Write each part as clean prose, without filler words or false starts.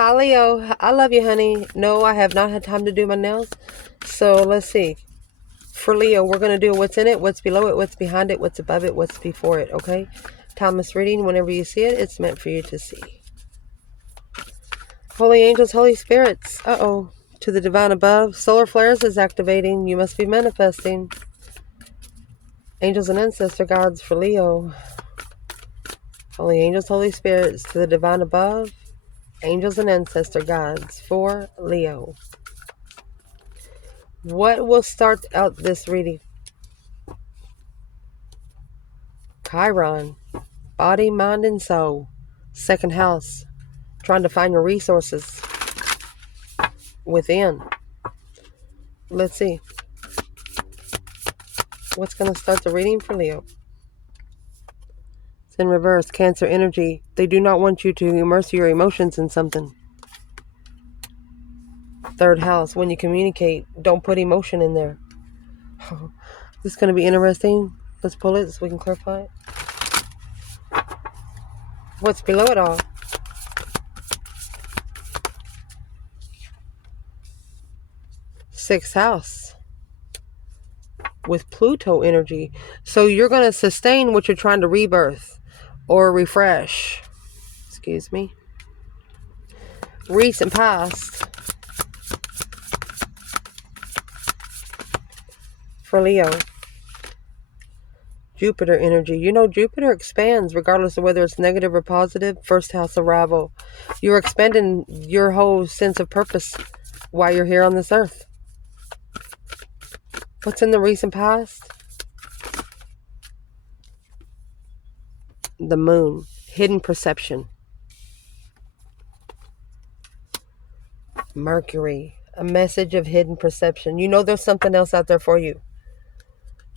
Hi, Leo. I love you, honey. No, I have not had time to do my nails. So let's see. For Leo, we're going to do what's in it, what's below it, what's behind it, what's above it, what's before it, okay? Timeless reading. Whenever you see it, it's meant for you to see. Holy angels, holy spirits. Uh-oh. To the divine above. Solar flares is activating. You must be manifesting. Angels and ancestor gods for Leo. Holy angels, holy spirits. To the divine above. Angels and ancestor gods for Leo. What will start out this reading? Chiron. Body, mind, and soul. Second house. Trying to find your resources within. Let's see. What's going to start the reading for Leo? It's in reverse. Cancer energy. They do not want you to immerse your emotions in something. Third house. When you communicate, don't put emotion in there. This is going to be interesting. Let's pull it so we can clarify it. What's below it all? Sixth house. With Pluto energy. So you're going to sustain what you're trying to rebirth or refresh. Excuse me. Recent past. For Leo. Jupiter energy. You know, Jupiter expands regardless of whether it's negative or positive. First house arrival. You're expanding your whole sense of purpose while you're here on this earth. What's in the recent past? The moon. Hidden perception. Mercury. A message of hidden perception. You know there's something else out there for you.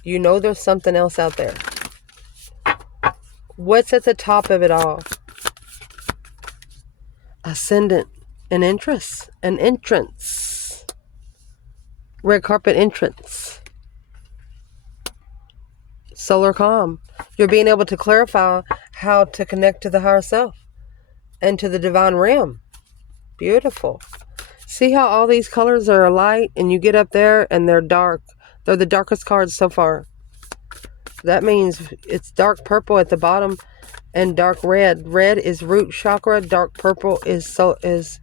You know there's something else out there. What's at the top of it all? Ascendant. An entrance. An entrance. Red carpet entrance. Solar calm. You're being able to clarify how to connect to the higher self and to the divine realm. Beautiful. See how all these colors are light and you get up there and they're dark. They're the darkest cards so far. That means it's dark purple at the bottom and dark red. Red is root chakra. Dark purple is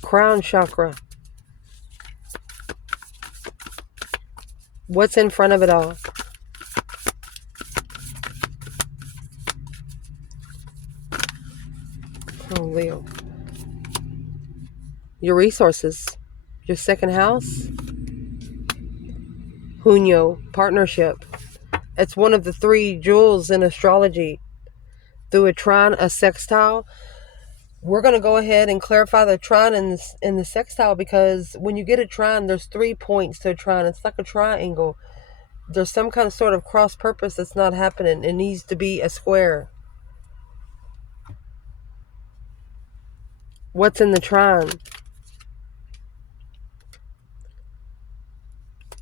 crown chakra. What's in front of it all? Oh, Leo. Your resources. Your second house. Junio. Partnership. It's one of the three jewels in astrology. Through a trine, a sextile. We're going to go ahead and clarify the trine and the sextile, because when you get a trine, there's 3 points to a trine. It's like a triangle. There's some kind of sort of cross purpose that's not happening. It needs to be a square. What's in the trine?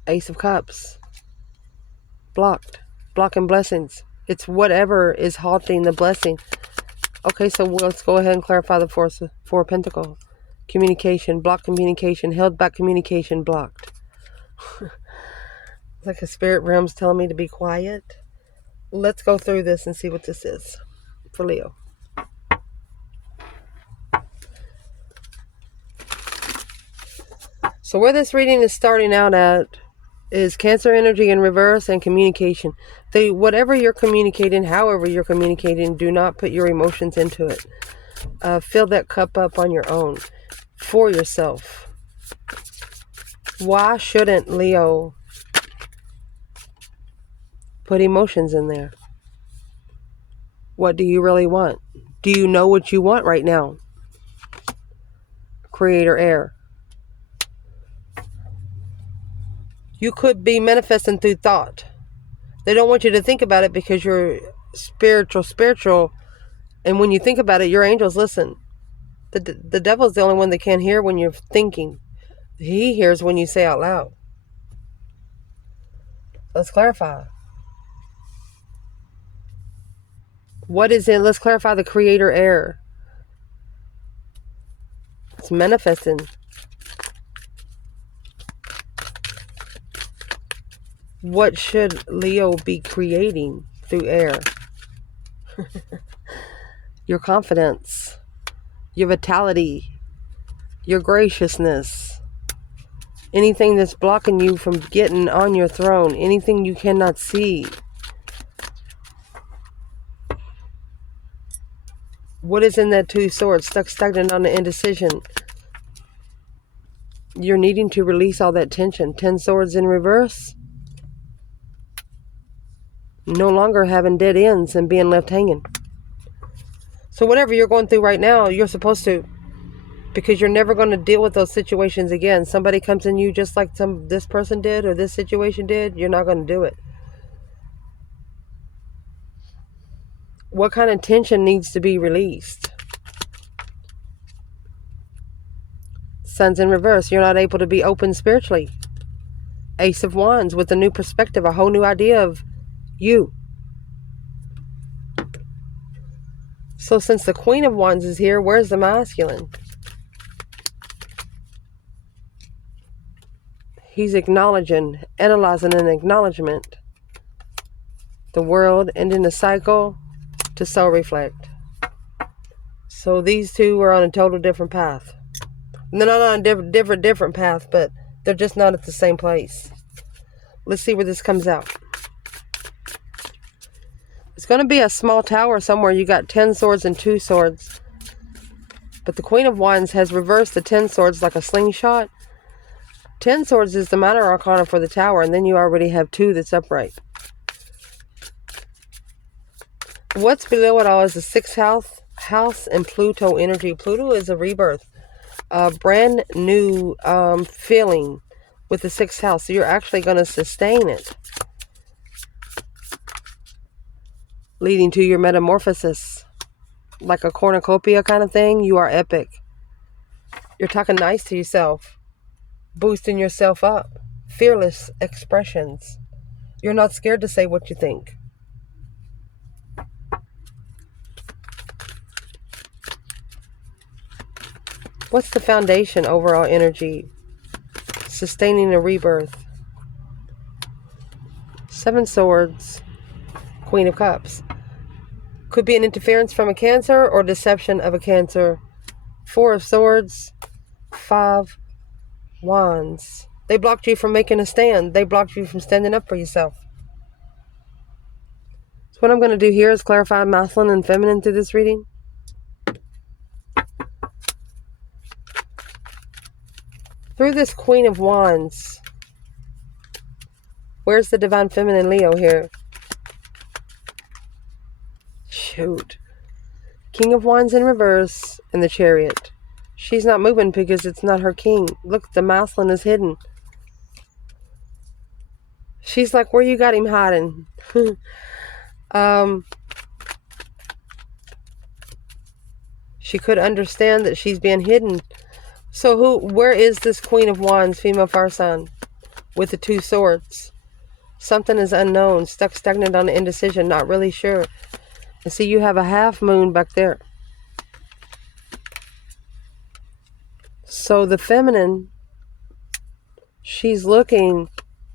Ace of Cups. Blocked. Blocking blessings. It's whatever is halting the blessing. Okay, so let's go ahead and clarify the Four of Pentacles. Communication. Blocked communication. Held back communication. Blocked. Like a spirit realm's telling me to be quiet. Let's go through this and see what this is for Leo. So where this reading is starting out at is Cancer energy in reverse and communication. Whatever you're communicating, however you're communicating, do not put your emotions into it. Fill that cup up on your own for yourself. Why shouldn't Leo put emotions in there? What do you really want? Do you know what you want right now? Creator air. You could be manifesting through thought. They don't want you to think about it because you're spiritual. And when you think about it, your angels listen. The devil's the only one that can't hear when you're thinking. He hears when you say out loud. Let's clarify. What is it? Let's clarify the creator air. It's manifesting. What should Leo be creating through air? Your confidence, your vitality, your graciousness. Anything that's blocking you from getting on your throne, anything you cannot see. What is in that 2 swords? Stuck stagnant on the indecision. You're needing to release all that tension. 10 swords in reverse. No longer having dead ends and being left hanging. So whatever you're going through right now, you're supposed to. Because you're never going to deal with those situations again. Somebody comes in you just like this person did or this situation did. You're not going to do it. What kind of tension needs to be released? Sun's in reverse. You're not able to be open spiritually. Ace of Wands with a new perspective, a whole new idea of you. So since the Queen of Wands is here, where's the masculine? He's acknowledging, analyzing an acknowledgement. The world ending the cycle to self-reflect. So these two are on a total different path. They're not on a different path, but they're just not at the same place. Let's see where this comes out. It's going to be a small tower somewhere. You got 10 swords and 2 swords. But the Queen of Wands has reversed the 10 swords like a slingshot. 10 swords is the minor arcana for the tower, and then you already have 2 that's upright. What's below it all is the 6th house and Pluto energy. Pluto is a rebirth, a brand new feeling with the 6th house. So you're actually going to sustain it, leading to your metamorphosis. Like a cornucopia kind of thing. You are epic. You're talking nice to yourself, boosting yourself up. Fearless expressions. You're not scared to say what you think. What's the foundation overall energy? Sustaining a rebirth. 7 swords. Queen of Cups. Could be an interference from a Cancer or deception of a Cancer. 4 of Swords. 5 Wands. They blocked you from making a stand. They blocked you from standing up for yourself. So what I'm going to do here is clarify masculine and feminine through this reading. Through this Queen of Wands, where's the Divine Feminine Leo here? Shoot. King of Wands in reverse and the Chariot. She's not moving because it's not her king. Look, the masculine is hidden. She's like, where you got him hiding? She could understand that she's being hidden. So where is this Queen of Wands, female fire sign, with the 2 swords? Something is unknown, stuck stagnant on the indecision, not really sure. And see, you have a half moon back there. So the feminine, she's looking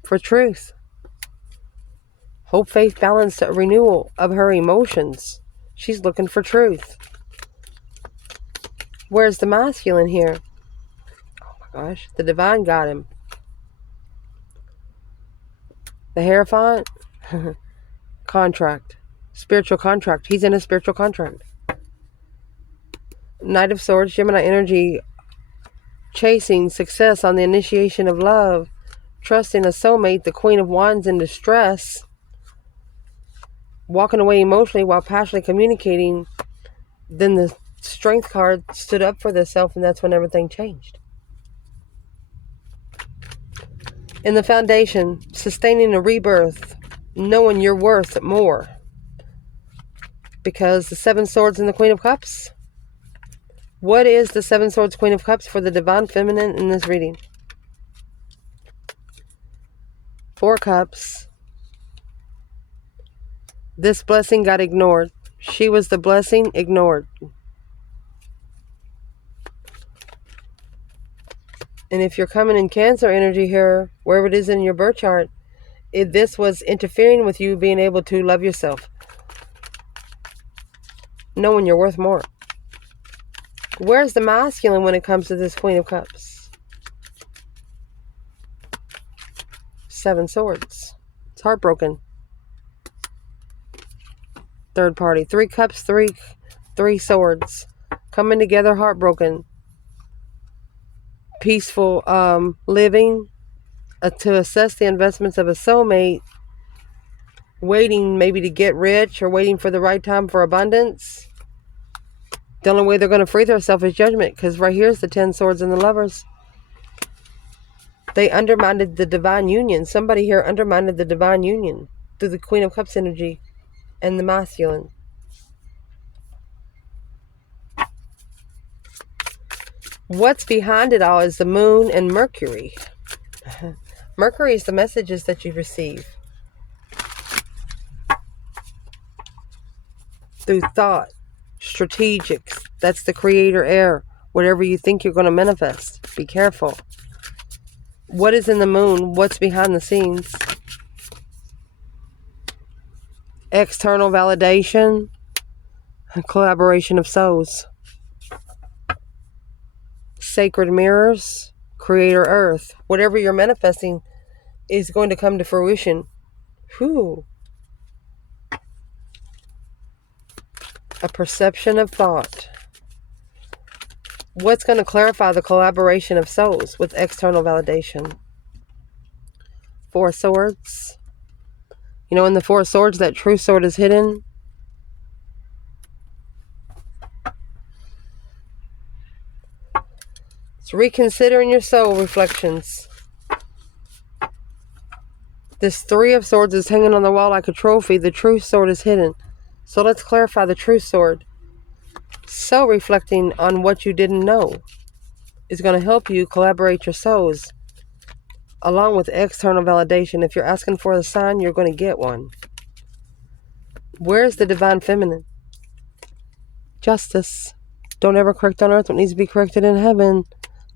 for truth. Hope, faith, balance, a renewal of her emotions. She's looking for truth. Where's the masculine here? Gosh, the divine got him. The Hierophant. Contract. Spiritual contract. He's in a spiritual contract. Knight of Swords, Gemini energy. Chasing success on the initiation of love. Trusting a soulmate. The Queen of Wands in distress. Walking away emotionally while passionately communicating. Then the Strength card stood up for themselves, and that's when everything changed. In the foundation, sustaining a rebirth, knowing you're worth more. Because the 7 swords and the Queen of Cups. What is the 7 swords, Queen of Cups for the Divine Feminine in this reading? 4 Cups. This blessing got ignored. She was the blessing ignored. And if you're coming in Cancer energy here, wherever it is in your birth chart, if this was interfering with you being able to love yourself, knowing you're worth more. Where's the masculine when it comes to this Queen of Cups? 7 swords. It's heartbroken. Third party. 3 cups, three swords. Coming together, heartbroken. Peaceful living. To assess the investments of a soulmate. Waiting maybe to get rich or waiting for the right time for abundance. The only way they're going to free themselves is judgment, because right here's the 10 swords and the lovers. They undermined the divine union. Somebody here undermined the divine union through the Queen of Cups energy and the masculine. What's behind it all is the moon and Mercury. Mercury is the messages that you receive through thought, strategics. That's the creator air. Whatever you think you're going to manifest, be careful. What is in the moon? What's behind the scenes? External validation and collaboration of souls. Sacred mirrors, creator earth. Whatever you're manifesting is going to come to fruition. Whew. A perception of thought. What's going to clarify the collaboration of souls with external validation? 4 swords. You know, in the 4 swords, that true sword is hidden. It's reconsidering your soul reflections. This 3 of swords is hanging on the wall like a trophy. The true sword is hidden. So let's clarify the true sword. So reflecting on what you didn't know is going to help you collaborate your souls along with external validation. If you're asking for a sign, you're going to get one. Where's the divine feminine? Justice. Don't ever correct on earth what needs to be corrected in heaven.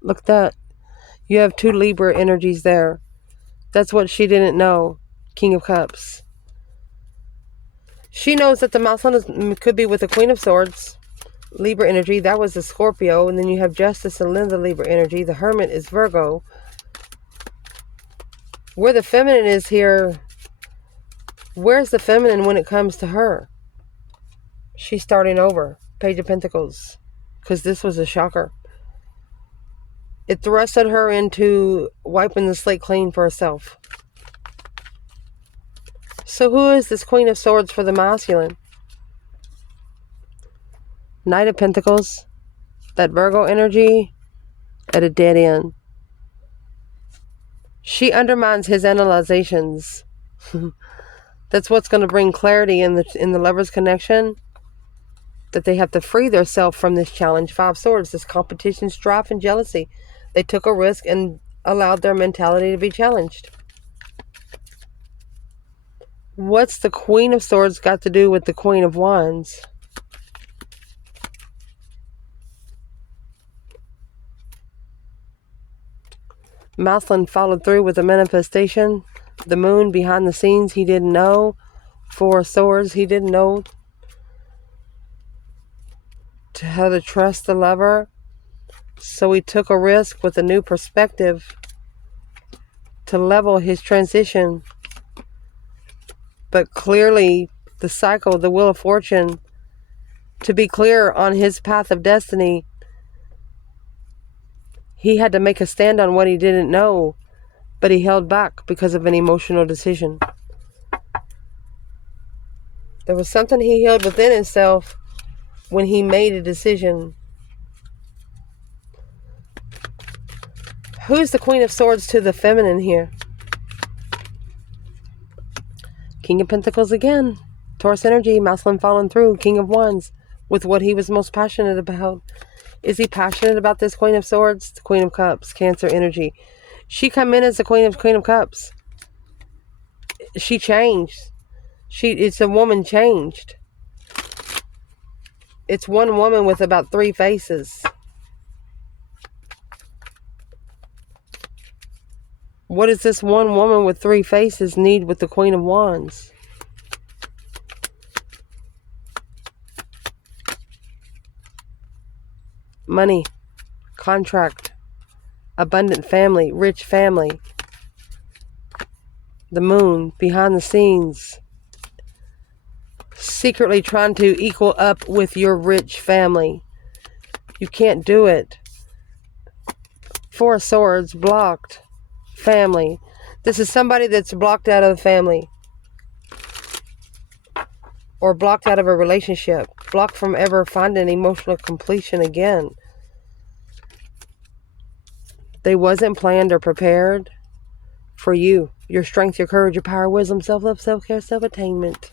Look at that. You have 2 Libra energies there. That's what she didn't know. King of Cups. She knows that the masculine could be with the Queen of Swords. Libra energy. That was the Scorpio. And then you have Justice and Linda Libra energy. The Hermit is Virgo. Where the feminine is here. Where's the feminine when it comes to her? She's starting over. Page of Pentacles. Because this was a shocker. It thrusted her into wiping the slate clean for herself. So who is this Queen of Swords for the masculine? Knight of Pentacles. That Virgo energy at a dead end. She undermines his analyzations. That's what's going to bring clarity in the lovers' connection. That they have to free themselves from this challenge. 5 swords. This competition, strife, and jealousy. They took a risk and allowed their mentality to be challenged. What's the Queen of Swords got to do with the Queen of Wands? Masculine followed through with the manifestation. The moon behind the scenes, he didn't know. 4 swords, he didn't know how to trust the lover. So he took a risk with a new perspective to level his transition. But clearly, the cycle, the wheel of fortune, to be clear on his path of destiny, he had to make a stand on what he didn't know, but he held back because of an emotional decision. There was something he held within himself when he made a decision. Who's the Queen of Swords to the feminine here? King of Pentacles again. Taurus energy, masculine falling through. King of Wands, with what he was most passionate about. Is he passionate about this Queen of Swords? The Queen of Cups, Cancer energy. She come in as the Queen of Cups. She changed. It's a woman changed. It's one woman with about 3 faces. What does this one woman with 3 faces need with the Queen of Wands? Money, contract, abundant family, rich family. The Moon, behind the scenes, secretly trying to equal up with your rich family. You can't do it. 4 of Swords, blocked. Family. This is somebody that's blocked out of the family. Or blocked out of a relationship. Blocked from ever finding emotional completion again. They wasn't planned or prepared for you. Your strength, your courage, your power, wisdom, self-love, self-care, self-attainment.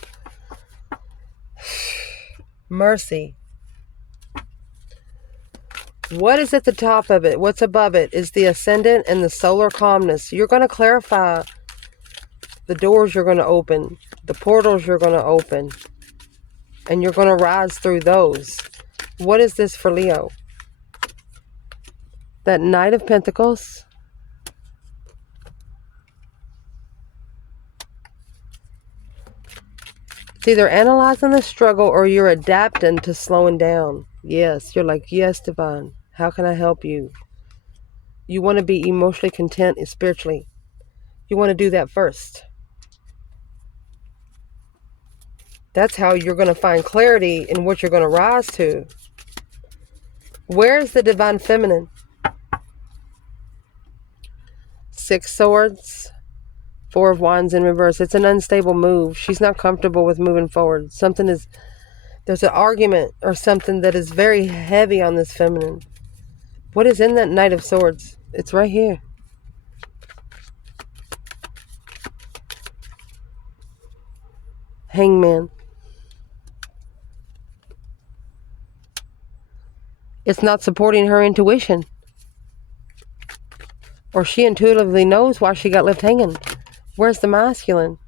Mercy. What is at the top of it? What's above it is the Ascendant and the solar calmness. You're going to clarify the doors you're going to open, the portals you're going to open, and you're going to rise through those. What is this for Leo? That Knight of Pentacles. It's either analyzing the struggle or you're adapting to slowing down. Yes, you're like, yes, Divine. How can I help you? You want to be emotionally content spiritually. You want to do that first. That's how you're going to find clarity in what you're going to rise to. Where is the Divine Feminine? 6 Swords, 4 of Wands in reverse. It's an unstable move. She's not comfortable with moving forward. There's an argument or something that is very heavy on this feminine. What is in that Knight of Swords? It's right here. Hangman. It's not supporting her intuition. Or she intuitively knows why she got left hanging. Where's the masculine?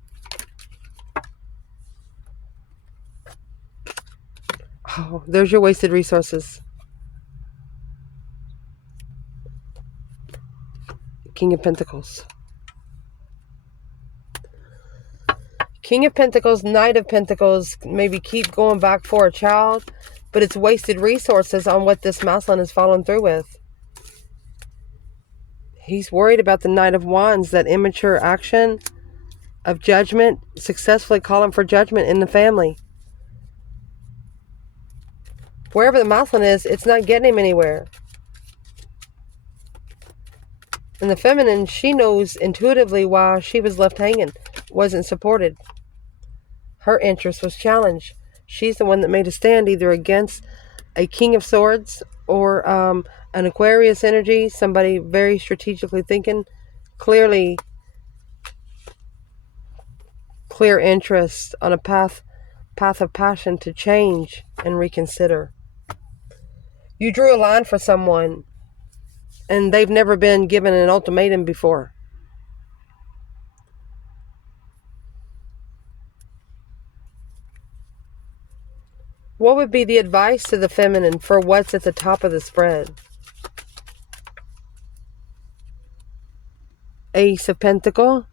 Oh, there's your wasted resources. King of Pentacles. King of Pentacles, Knight of Pentacles, maybe keep going back for a child, but it's wasted resources on what this masculine is following through with. He's worried about the Knight of Wands, that immature action of judgment, successfully calling for judgment in the family. Wherever the masculine is, it's not getting him anywhere. And the feminine, she knows intuitively why she was left hanging, wasn't supported. Her interest was challenged. She's the one that made a stand either against a King of Swords or an Aquarius energy, somebody very strategically thinking, clear interest on a path of passion to change and reconsider. You drew a line for someone and they've never been given an ultimatum before. What would be the advice to the feminine for what's at the top of the spread? Ace of Pentacles.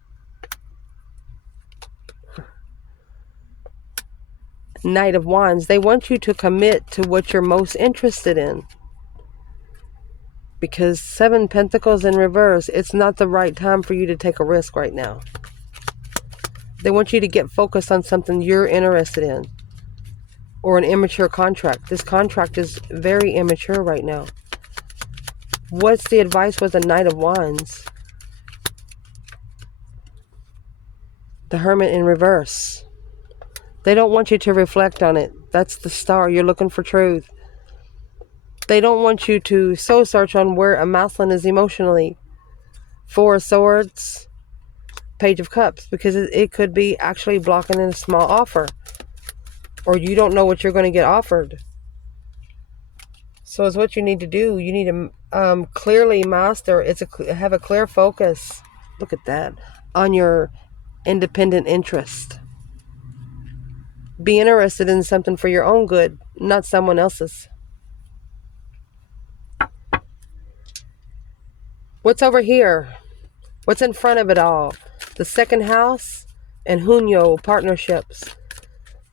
Knight of Wands. They want you to commit to what you're most interested in. Because 7 Pentacles in reverse, it's not the right time for you to take a risk right now. They want you to get focused on something you're interested in. Or an immature contract. This contract is very immature right now. What's the advice with the Knight of Wands? The Hermit in reverse. They don't want you to reflect on it. That's the star. You're looking for truth. They don't want you to soul search on where a masculine is emotionally. 4 of Swords, Page of Cups. Because it could be actually blocking in a small offer. Or you don't know what you're going to get offered. So it's what you need to do. You need to clearly master. Have a clear focus. Look at that. On your independent interest. Be interested in something for your own good, not someone else's. What's over here? What's in front of it all? The second house and Junyo, partnerships.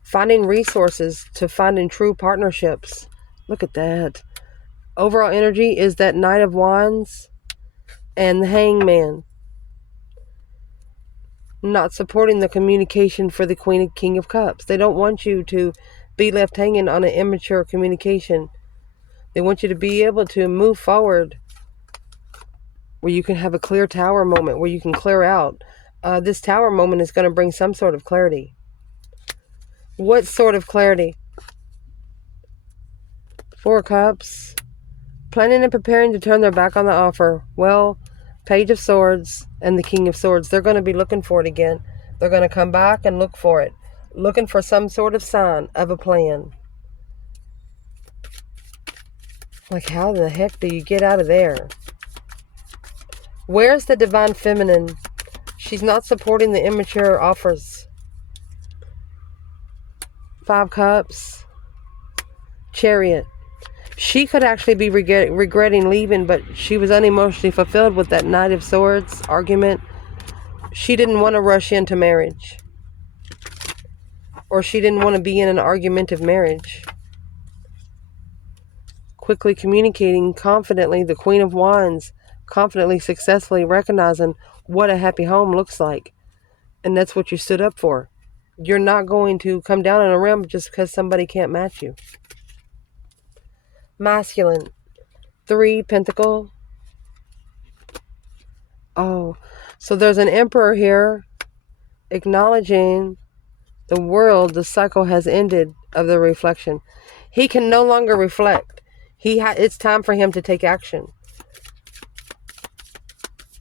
Finding resources to finding true partnerships. Look at that. Overall energy is that Knight of Wands and the Hangman. Not supporting the communication for the Queen and King of Cups. They don't want you to be left hanging on an immature communication. They want you to be able to move forward where you can have a clear tower moment, where you can clear out. This tower moment is going to bring some sort of clarity. What sort of clarity? Four of Cups. Planning and preparing to turn their back on the offer. Well, Page of Swords and the King of Swords. They're going to be looking for it again. They're going to come back and look for it. Looking for some sort of sign of a plan. Like, how the heck do you get out of there? Where's the Divine Feminine? She's not supporting the immature offers. Five Cups. Chariot. She could actually be regretting leaving, but she was unemotionally fulfilled with that Knight of Swords argument. She didn't want to rush into marriage. Or she didn't want to be in an argumentative marriage. Quickly communicating confidently, the Queen of Wands, confidently, successfully recognizing what a happy home looks like. And that's what you stood up for. You're not going to come down in a realm just because somebody can't match you. Masculine. 3 Pentacle. Oh, so there's an Emperor here acknowledging the world, the cycle has ended of the reflection. He can no longer reflect. It's time for him to take action.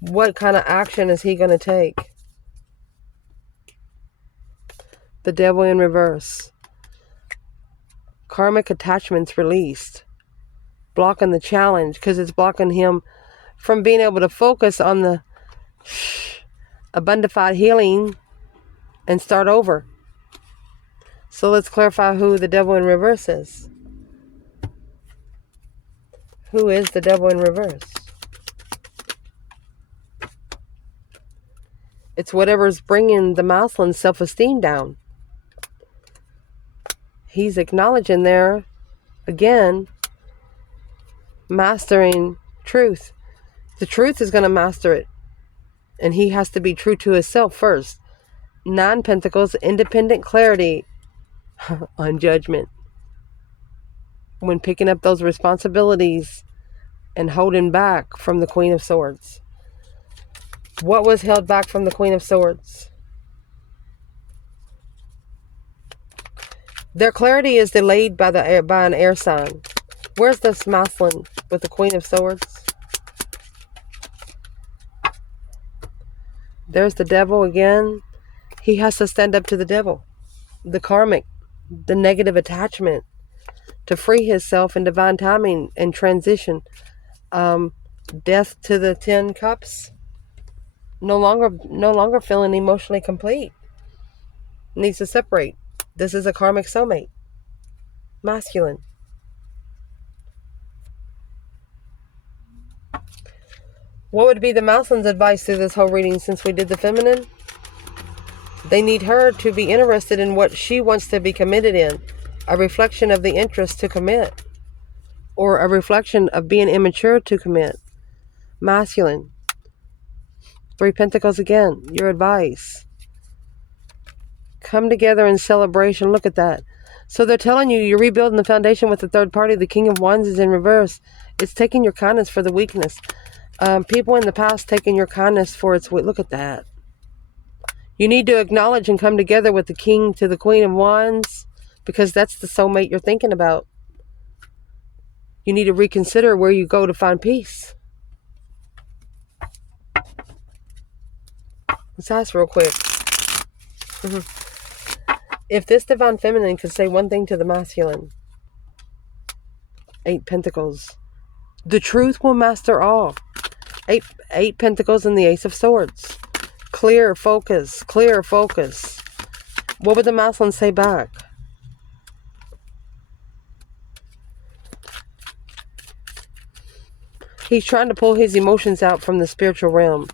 What kind of action is he going to take? The Devil in reverse. Karmic attachments released. Blocking the challenge because it's blocking him from being able to focus on the abundified healing and start over. So let's clarify who the Devil in reverse is. Who is the Devil in reverse? It's whatever's bringing the masculine's self-esteem down. He's acknowledging there, again, mastering truth. The truth is going to master it. And he has to be true to himself first. 9 Pentacles, independent clarity on judgment. When picking up those responsibilities and holding back from the Queen of Swords. What was held back from the Queen of Swords? Their clarity is delayed by an air sign. Where's this masculine with the Queen of Swords? There's the Devil again. He has to stand up to the devil. The karmic, the negative attachment, to free himself in divine timing and transition. Death to the 10 Cups. No longer feeling emotionally complete. Needs to separate. This is a karmic soulmate. Masculine. What would be the masculine's advice through this whole reading since we did the feminine? They need her to be interested in what she wants to be committed in. A reflection of the interest to commit. Or a reflection of being immature to commit. Masculine. 3 Pentacles again. Your advice. Come together in celebration. Look at that. So they're telling you you're rebuilding the foundation with the third party. The King of Wands is in reverse. It's taking your kindness for the weakness. People in the past taking your kindness for its weight. Look at that. You need to acknowledge and come together with the King to the Queen of Wands, because that's the soulmate you're thinking about. You need to reconsider where you go to find peace. Let's ask real quick. If this divine feminine could say one thing to the masculine. 8 Pentacles. The truth will master all. 8 Pentacles and the Ace of Swords. Clear focus. Clear focus. What would the masculine say back? He's trying to pull his emotions out from the spiritual realm.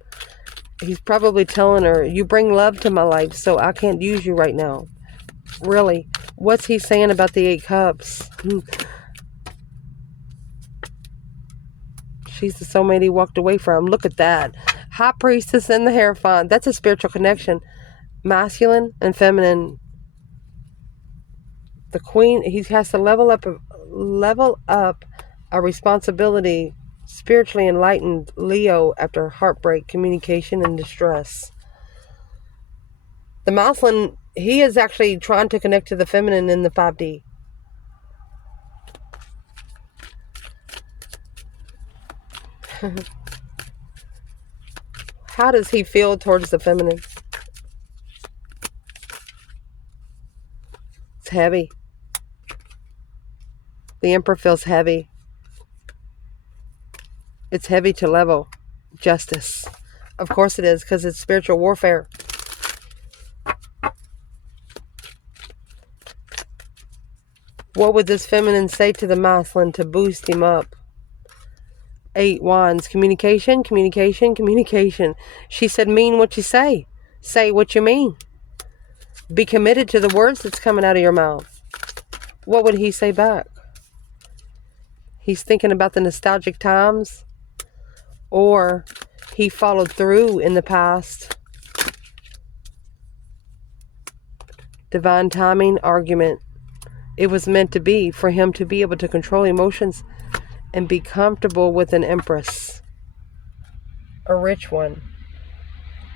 He's probably telling her, you bring love to my life, so I can't use you right now. Really? What's he saying about the 8 cups? She's the soulmate he walked away from. Look at that. High Priestess and the Hierophant. That's a spiritual connection. Masculine and feminine. The Queen, he has to level up a responsibility. Spiritually enlightened Leo after heartbreak, communication, and distress. The masculine, he is actually trying to connect to the feminine in the 5D. How does he feel towards the feminine? It's heavy. The Emperor feels heavy. It's heavy to level. Justice. Of course it is, because it's spiritual warfare. What would this feminine say to the masculine to boost him up? 8 Wands. Communication, communication, communication. She said, mean what you say. Say what you mean. Be committed to the words that's coming out of your mouth. What would he say back? He's thinking about the nostalgic times. Or he followed through in the past. Divine timing, argument. It was meant to be for him to be able to control emotions and be comfortable with an empress. A rich one.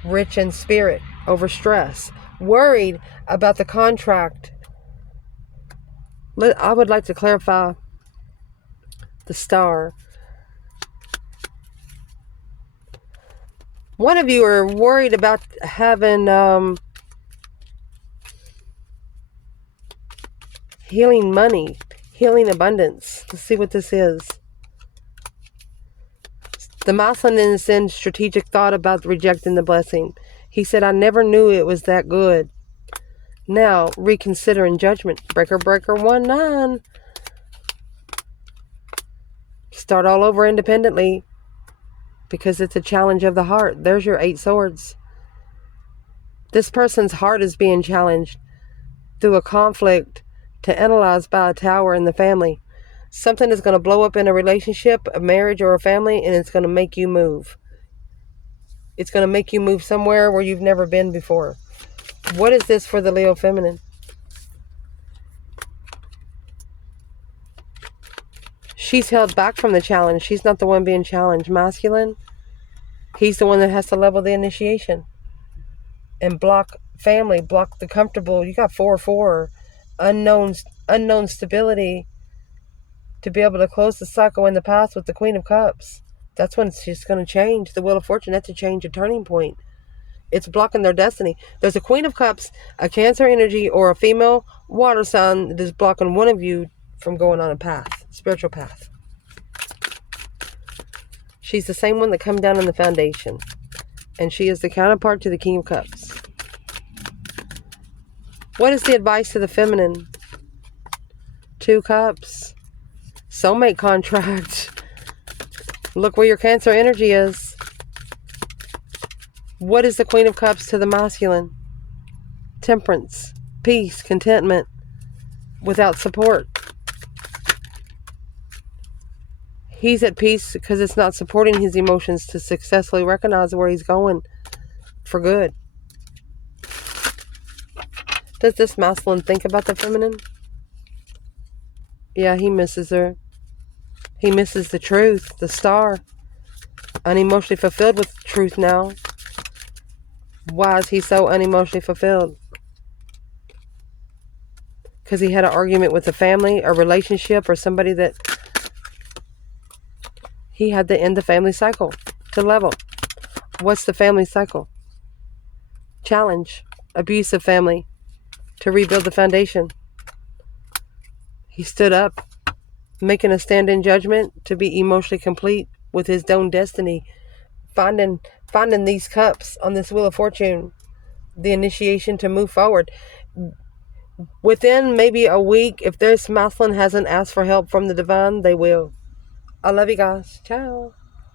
Rich in spirit, over stress. Worried about the contract. I would like to clarify the star. One of you are worried about having healing money, healing abundance. Let's see what this is. The masculine is in strategic thought about rejecting the blessing. He said, I never knew it was that good. Now, reconsider in judgment. Breaker, breaker, 1-9. Start all over independently. Because it's a challenge of the heart. There's your 8 swords. This person's heart is being challenged through a conflict to analyze by a tower in the family. Something is going to blow up in a relationship, a marriage, or a family, and it's going to make you move. It's going to make you move somewhere where you've never been before. What is this for the Leo feminine? She's held back from the challenge. She's not the one being challenged. Masculine, he's the one that has to level the initiation. And block family, block the comfortable. You got 4-4. Unknown stability. To be able to close the cycle in the past with the Queen of Cups. That's when she's going to change. The Wheel of Fortune, that's a change, a turning point. It's blocking their destiny. There's a Queen of Cups, a Cancer energy, or a female water sign that is blocking one of you from going on a path, spiritual path. She's the same one that come down in the foundation. And she is the counterpart to the King of Cups. What is the advice to the feminine? 2 Cups. Soulmate contract. Look where your Cancer energy is. What is the Queen of Cups to the masculine? Temperance, peace, contentment, without support. He's at peace because it's not supporting his emotions to successfully recognize where he's going for good. Does this masculine think about the feminine? Yeah, he misses her. He misses the truth, the star. Unemotionally fulfilled with truth now. Why is he so unemotionally fulfilled? Because he had an argument with a family, a relationship, or somebody that he had to end the family cycle to level. What's the family cycle? Challenge. Abusive family. To rebuild the foundation. He stood up, making a stand in judgment to be emotionally complete with his own destiny. Finding these cups on this Wheel of Fortune. The initiation to move forward. Within maybe a week, if this masculine hasn't asked for help from the divine, they will. I love you guys. Ciao.